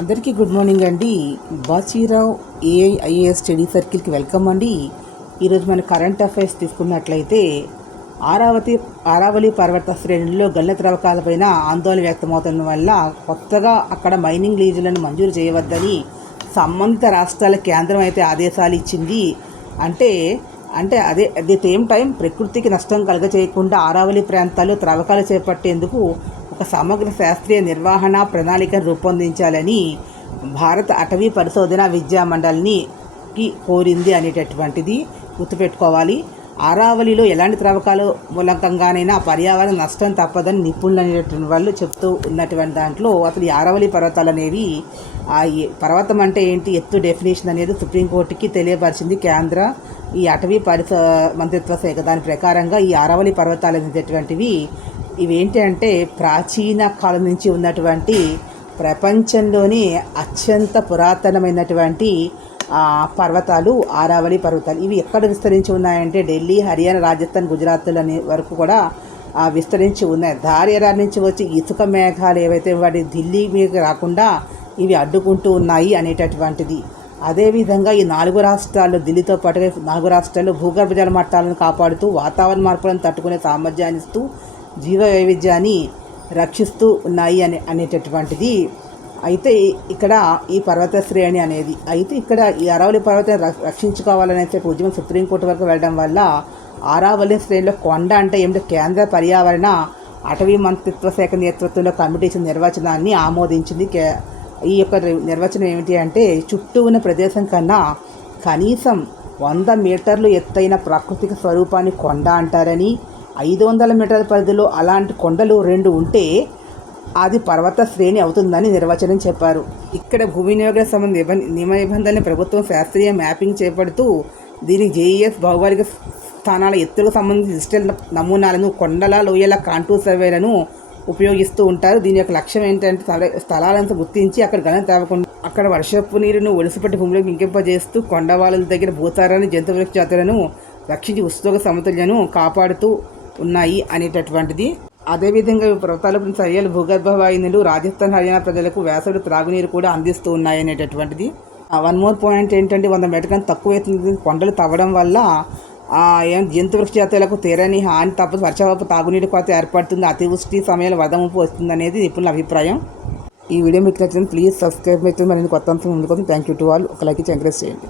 అందరికీ good morning అండి. Bachirao ఏఐఐఏఎస్ study సర్కిల్కి welcome అండి. ఈరోజు మన కరెంట్ అఫైర్స్ తీసుకున్నట్లయితే ఆరావళి పర్వత శ్రేణుల్లో గల్ల త్రవ్వకాలపైన ఆందోళన వ్యక్తమవుతున్న వల్ల కొత్తగా అక్కడ మైనింగ్ లీజులను మంజూరు చేయవద్దని సంబంధిత రాష్ట్రాల కేంద్రం అయితే ఆదేశాలు ఇచ్చింది. అంటే అట్ ది సేమ్ టైం ప్రకృతికి నష్టం కలుగచేయకుండా ఆరావళి ప్రాంతాల్లో త్రవ్వకాలు చేపట్టేందుకు ఒక సమగ్ర శాస్త్రీయ నిర్వహణ ప్రణాళికను రూపొందించాలని భారత అటవీ పరిశోధన విద్యా మండలికి కోరింది అనేటటువంటిది గుర్తుపెట్టుకోవాలి. ఆరావళిలో ఎలాంటి త్రవ్వకాలు మూలంకంగానైనా పర్యావరణ నష్టం తప్పదని నిపుణులు అనేటువంటి వాళ్ళు చెప్తూ ఉన్నటువంటి దాంట్లో అసలు ఈ ఆరావళి పర్వతాలు అనేవి పర్వతం అంటే ఏంటి, ఎత్తు డెఫినేషన్ అనేది సుప్రీంకోర్టుకి తెలియపరిచింది కేంద్ర ఈ అటవీ మంత్రిత్వ శాఖ. దాని ప్రకారంగా ఈ ఆరావళి పర్వతాలు అనేటటువంటివి ఇవేంటి అంటే ప్రాచీన కాలం నుంచి ఉన్నటువంటి ప్రపంచంలోని అత్యంత పురాతనమైనటువంటి పర్వతాలు ఆరావళి పర్వతాలు. ఇవి ఎక్కడ విస్తరించి ఉన్నాయంటే ఢిల్లీ, హర్యానా, రాజస్థాన్, గుజరాత్ల వరకు కూడా విస్తరించి ఉన్నాయి. దారి ఎరారి నుంచి వచ్చి ఇసుక మేఘాలు ఏవైతే వాటి ఢిల్లీ మీద రాకుండా ఇవి అడ్డుకుంటూ ఉన్నాయి అనేటటువంటిది. అదేవిధంగా ఈ 4 రాష్ట్రాల్లో ఢిల్లీతో పాటుగా 4 రాష్ట్రాల్లో భూగర్భ జల మట్టాలను కాపాడుతూ వాతావరణ మార్పులను తట్టుకునే సామర్థ్యాన్ని ఇస్తూ జీవ వైవిధ్యాన్ని రక్షిస్తూ ఉన్నాయి అనేటటువంటిది. అయితే ఇక్కడ ఈ పర్వత శ్రేణి అనేది ఇక్కడ ఈ ఆరావళి పర్వతాన్ని రక్షించుకోవాలనే ఉద్యమం సుప్రీంకోర్టు వరకు వెళ్ళడం వల్ల ఆరావళి శ్రేణిలో కొండ అంటే ఏమిటో కేంద్ర పర్యావరణ అటవీ మంత్రిత్వ శాఖ నేతృత్వంలో కమిటీ నిర్వచనాన్ని ఆమోదించింది. ఈ యొక్క నిర్వచనం ఏమిటి అంటే చుట్టూ ఉన్న ప్రదేశం కన్నా కనీసం 100 మీటర్లు ఎత్తైన ప్రాకృతిక స్వరూపాన్ని కొండ అంటారని, 500 మీటర్ల పరిధిలో అలాంటి కొండలు 2 ఉంటే అది పర్వత శ్రేణి అవుతుందని నిర్వచనం చెప్పారు. ఇక్కడ భూ వినియోగ సంబంధ నియమ నిబంధనలను ప్రభుత్వం శాస్త్రీయ మ్యాపింగ్ చేపడుతూ దీనికి జేఈఎస్ భౌగోళిక స్థానాల ఎత్తులకు సంబంధించి డిజిటల్ నమూనాలను, కొండల లోయల కాంటూర్ సర్వేలను ఉపయోగిస్తూ ఉంటారు. దీని యొక్క లక్ష్యం ఏంటంటే స్థలాలను గుర్తించి అక్కడ గణన తేవకుండా అక్కడ వర్షపు నీరును ఒడిసిపెట్టి భూమిలోకి ఇంకింపజేస్తూ కొండవాళ్ళ దగ్గర భూతారాన్ని, జంతువుల జాతులను రక్షించి ఉష్ణోగ్రత సమతుల్యను కాపాడుతూ ఉన్నాయి అనేటటువంటిది. అదేవిధంగా పర్వతాల చర్యలు భూగర్భ వాయువులు రాజస్థాన్, హర్యానా ప్రజలకు వేసవి త్రాగునీరు కూడా అందిస్తూ ఉన్నాయి అనేటటువంటిది. 1 మోర్ పాయింట్ ఏంటంటే 100 మీటర్ కన్నా తక్కువ కొండలు తవ్వడం వల్ల జంతువృక్ష జాతులకు తీరని హాని తప్పదు, వర్షాపు తాగునీటి కొరత ఏర్పడుతుంది, అతివృష్టి సమయంలో వరద ముప్పు వస్తుంది అనేది నిపుణుల అభిప్రాయం. ఈ వీడియో మీకు నచ్చింది ప్లీజ్ సబ్స్క్రైబ్ అయితే మరిన్ని కొత్త అంశం ముందుకోసం. Thank you to all. ఒక లైక్ ఇచ్చి ఎంకరేజ్ చేయండి.